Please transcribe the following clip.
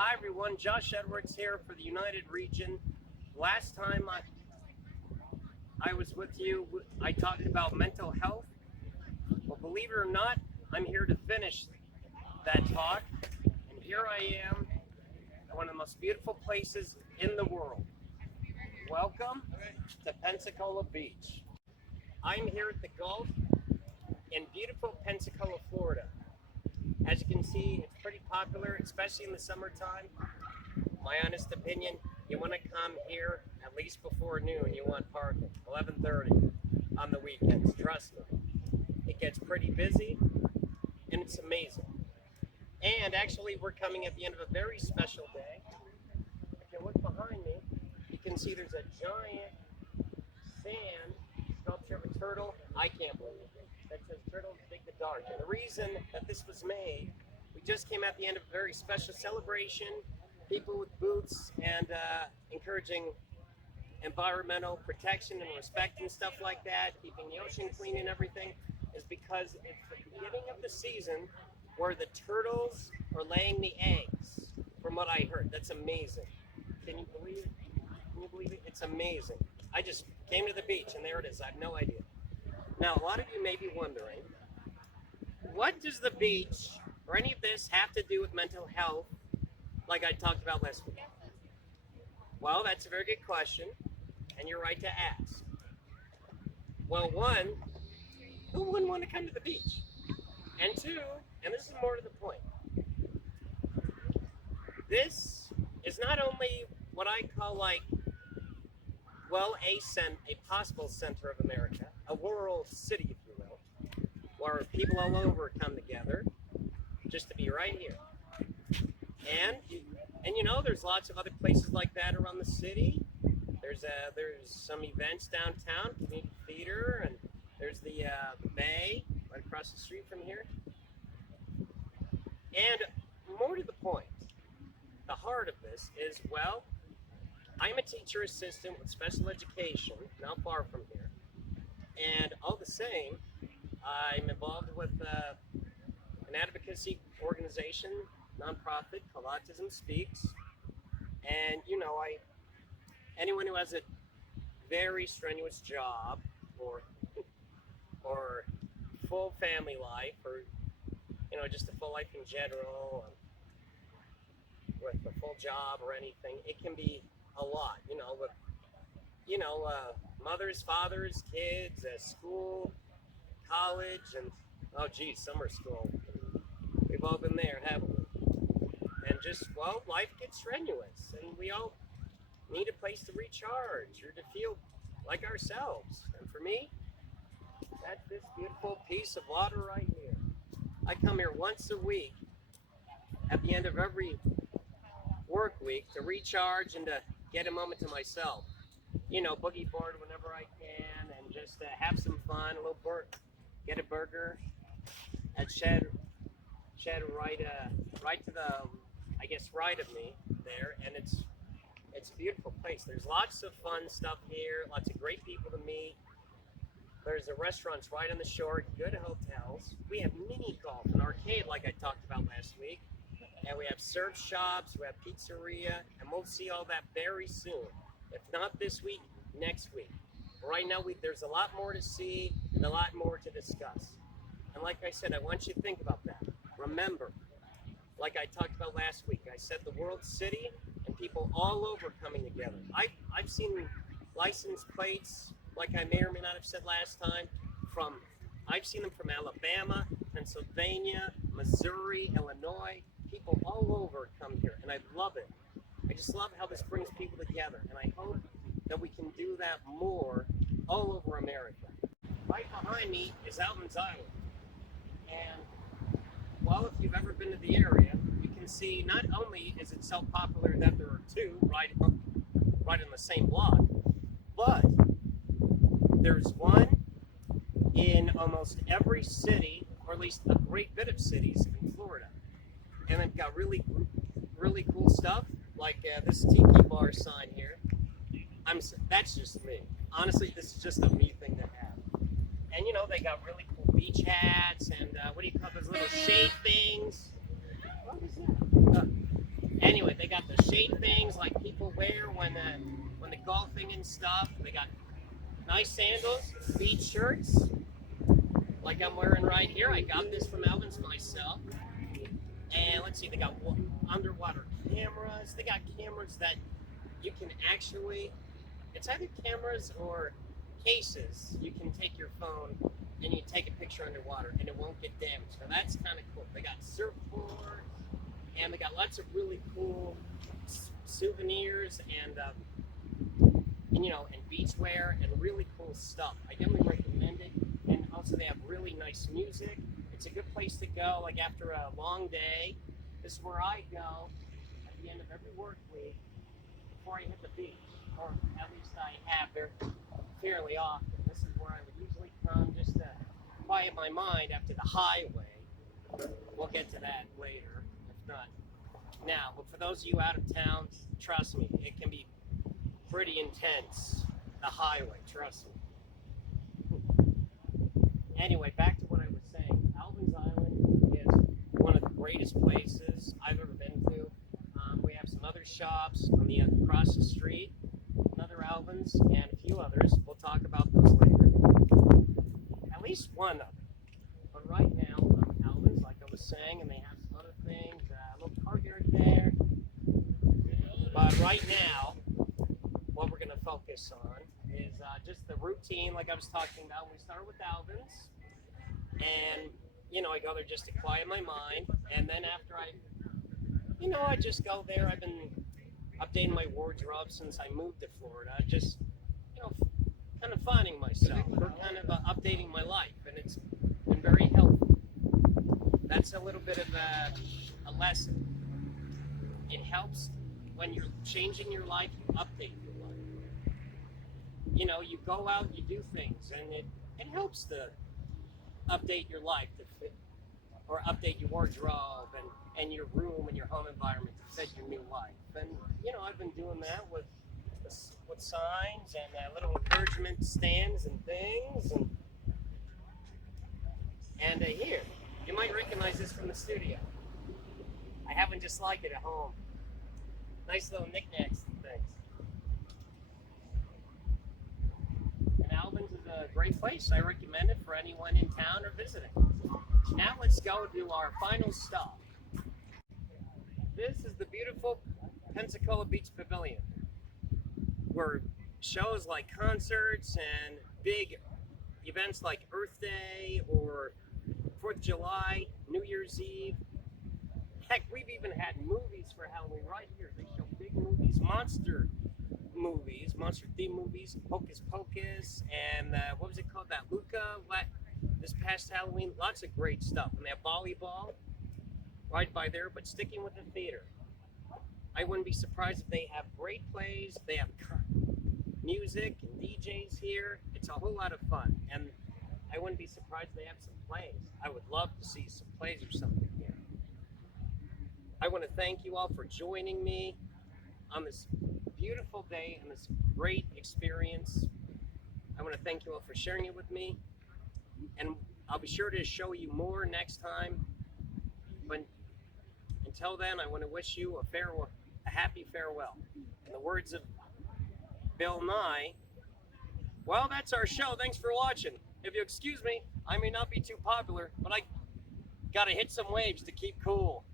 Hi everyone, Josh Edwards here for the United Region. Last time I was with you, I talked about mental health. Well, believe it or not, I'm here to finish that talk. And here I am at one of the most beautiful places in the world. Welcome to Pensacola Beach. I'm here at the Gulf in beautiful Pensacola, Florida. As you can see, it's pretty popular, especially in the summertime. My honest opinion, you want to come here at least before noon. You want parking, 11:30 on the weekends. Trust me, it gets pretty busy, and it's amazing. And actually, we're coming at the end of a very special day. If you look behind me, you can see there's a giant sand sculpture of a turtle. I can't believe it. That says "Turtles Dig the Dark." And the reason that this was made, we just came at the end of a very special celebration. People with booths and encouraging environmental protection and respect and stuff like that, keeping the ocean clean and everything, is because it's the beginning of the season where the turtles are laying the eggs, from what I heard. That's amazing. Can you believe it? Can you believe it? It's amazing. I just came to the beach and there it is. I have no idea. Now, a lot of you may be wondering, what does the beach or any of this have to do with mental health, like I talked about last week? Well, that's a very good question, and you're right to ask. Well, one, who wouldn't want to come to the beach? And two, and this is more to the point, this is not only what I call a possible center of America, a world city, if you will, where people all over come together just to be right here. And you know, there's lots of other places like that around the city. There's some events downtown, community theater, and there's the bay right across the street from here. And more to the point, the heart of this is, well, I'm a teacher assistant with special education, not far from here. And all the same, I'm involved with an advocacy organization, nonprofit called Autism Speaks. And you know, anyone who has a very strenuous job or full family life, or you know, just a full life in general, with a full job or anything, it can be a lot. You know, with mothers, fathers, kids, school, college, and oh geez, summer school. We've all been there, haven't we? And just, well, life gets strenuous, and we all need a place to recharge or to feel like ourselves. And for me, that's this beautiful piece of water right here. I come here once a week at the end of every work week to recharge and to get a moment to myself. You know, boogie board whenever I can, and just have some fun. A little get a burger at Shed right to the, I guess, right of me there, and it's a beautiful place. There's lots of fun stuff here, lots of great people to meet. There's a restaurants right on the shore, good hotels. We have mini golf and arcade, like I talked about last week, and we have surf shops, we have pizzeria, and we'll see all that very soon. If not this week, next week. Right now, there's a lot more to see and a lot more to discuss. And like I said, I want you to think about that. Remember, like I talked about last week, I said the world city and people all over coming together. I've seen license plates, like I may or may not have said last time, I've seen them from Alabama, Pennsylvania, Missouri, Illinois. People all over come here, and I love it. I just love how this brings people together, and I hope that we can do that more all over America. Right behind me is Alvin's Island, and well, if you've ever been to the area, you can see not only is it so popular that there are two right on the same block, but there's one in almost every city, or at least a great bit of cities in Florida. And they've got really cool stuff, like this tiki bar sign here. That's just me. Honestly, this is just a me thing to have. And you know, they got really cool beach hats and what do you call those little shade things? What is that? Anyway, they got the shade things like people wear when they're golfing and stuff. They got nice sandals, beach shirts, like I'm wearing right here. I got this from Alvin's myself. And let's see, they got underwater cameras. They got cameras that you can actually, it's either cameras or cases. You can take your phone and you take a picture underwater and it won't get damaged. So that's kind of cool. They got surfboards and they got lots of really cool souvenirs and you know, and beachwear and really cool stuff. I definitely recommend it. And also they have really nice music. It's a good place to go, like after a long day. This is where I go at the end of every work week before I hit the beach, or at least I have there fairly often. This is where I would usually come just to quiet my mind after the highway. We'll get to that later, if not now. But for those of you out of town, trust me, it can be pretty intense. The highway, trust me. Anyway, back to what I was saying. Alvin's Island is one of the greatest places I've ever been to. We have some other shops on the across the street, another Alvin's, and a few others. We'll talk about those later. At least one of them. But right now, Alvin's, like I was saying, and they have some other things. A little car yard there. But right now, what we're going to focus on is just the routine, like I was talking about. We start with Alvin's, and you know, I go there just to quiet my mind, and then after I just go there. I've been updating my wardrobe since I moved to Florida, just, you know, kind of finding myself, or kind of updating my life, and it's been very helpful. That's a little bit of a lesson. It helps when you're changing your life, you update your life. You know, you go out, you do things, and it helps to update your life to fit, or update your wardrobe and your room and your home environment to fit your new life. And you know, I've been doing that with signs and little encouragement stands and things. And here, you might recognize this from the studio. I happen just like it at home. Nice little knickknacks and things. And Alvin's is a great place. I recommend it for anyone in town or visiting. Now let's go to our final stop. This is the beautiful Pensacola Beach Pavilion, where shows like concerts and big events like Earth Day or 4th of July, New Year's Eve. Heck, we've even had movies for Halloween right here. They show big movies, monster theme movies, Hocus Pocus, and what was it called? That Luca, this past Halloween. Lots of great stuff. And they have volleyball right by there, but sticking with the theater. I wouldn't be surprised if they have great plays. They have music and DJs here. It's a whole lot of fun. And I wouldn't be surprised if they have some plays. I would love to see some plays or something here. I want to thank you all for joining me on this beautiful day and this great experience. I want to thank you all for sharing it with me. And I'll be sure to show you more next time. But until then, I want to wish you a happy farewell. In the words of Bill Nye, well, that's our show. Thanks for watching. If you excuse me, I may not be too popular, but I gotta hit some waves to keep cool.